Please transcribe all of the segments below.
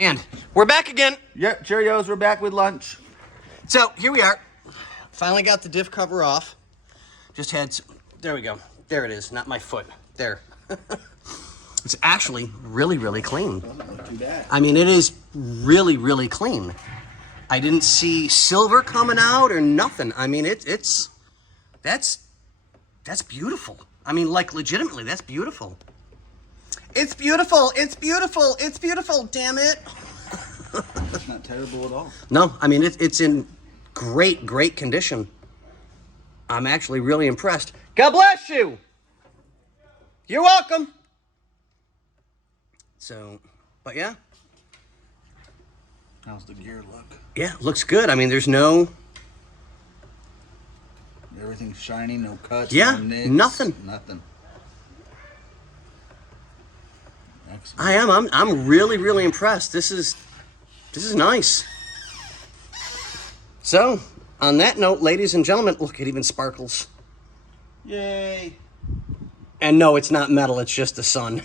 And we're back again. Yep, Cheerios, we're back with lunch. So here we are. Finally got the diff cover off. Just had some, there we go. There it is, not my foot. There. It's actually really, really clean. Doesn't look too bad. I mean, it is really, really clean. I didn't see silver coming out or nothing. I mean, that's beautiful. I mean, like, legitimately, that's beautiful. It's beautiful. It's beautiful. It's beautiful. Damn it. It's not terrible at all. No, I mean, it's in great, great condition. I'm actually really impressed. God bless you. You're welcome. So, but yeah. How's the gear look? Yeah, looks good. I mean, there's no... Everything's shiny, no cuts, Yeah, no nicks, nothing. Nothing. Excellent. I'm really, really impressed. This is nice. So, on that note, ladies and gentlemen, look, it even sparkles. Yay. And no, it's not metal, it's just the sun.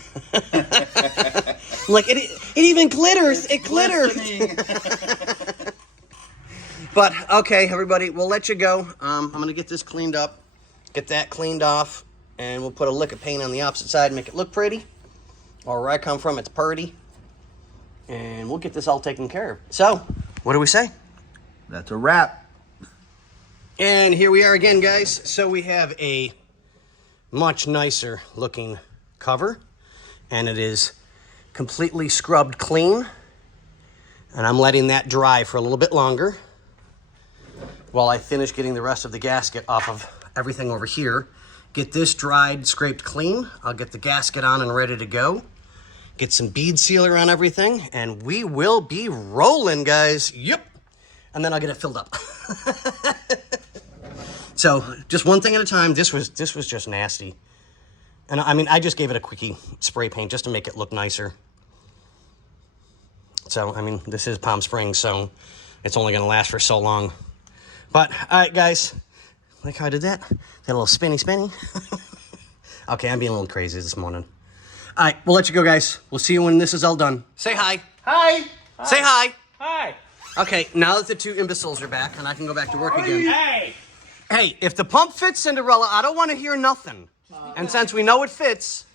Like, it even glitters. It glitters. But, okay, everybody, we'll let you go. I'm going to get this cleaned up, get that cleaned off, and we'll put a lick of paint on the opposite side and make it look pretty. Or where I come from, it's purty. And we'll get this all taken care of. So, what do we say? That's a wrap. And here we are again, guys. So we have a much nicer looking cover. And it is completely scrubbed clean. And I'm letting that dry for a little bit longer while I finish getting the rest of the gasket off of everything over here. Get this dried, scraped clean. I'll get the gasket on and ready to go. Get some bead sealer on everything, and we will be rolling, guys. Yep. And then I'll get it filled up. So, just one thing at a time. This was just nasty. And I mean, I just gave it a quickie spray paint just to make it look nicer. So, I mean, this is Palm Springs, so it's only going to last for so long. But, all right, guys. Like how I did that? Got a little spinny. Okay, I'm being a little crazy this morning. All right, we'll let you go, guys. We'll see you when this is all done. Say hi. Hi. Say hi. Hi. Okay, now that the two imbeciles are back and I can go back to work again. Hey. Hey, if the pump fits, Cinderella, I don't want to hear nothing. And since we know it fits...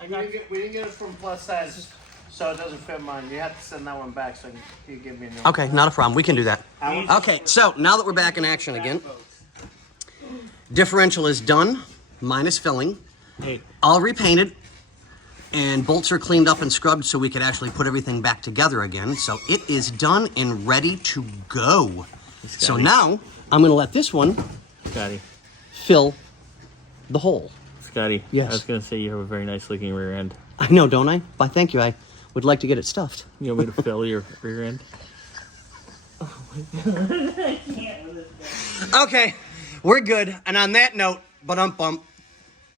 We didn't get it from plus size, so it doesn't fit mine. You have to send that one back so you give me a new one. Okay, not a problem. We can do that. Okay, so now that we're back in action again, differential is done, minus filling. Hey. All repainted, and bolts are cleaned up and scrubbed so we could actually put everything back together again. So it is done and ready to go. So now, I'm going to let this one Scotty. fill the hole. Scotty. Yes. I was going to say you have a very nice looking rear end. I know, don't I? Why, thank you. I would like to get it stuffed. You want me to fill your rear end? Okay, we're good. And on that note, bump.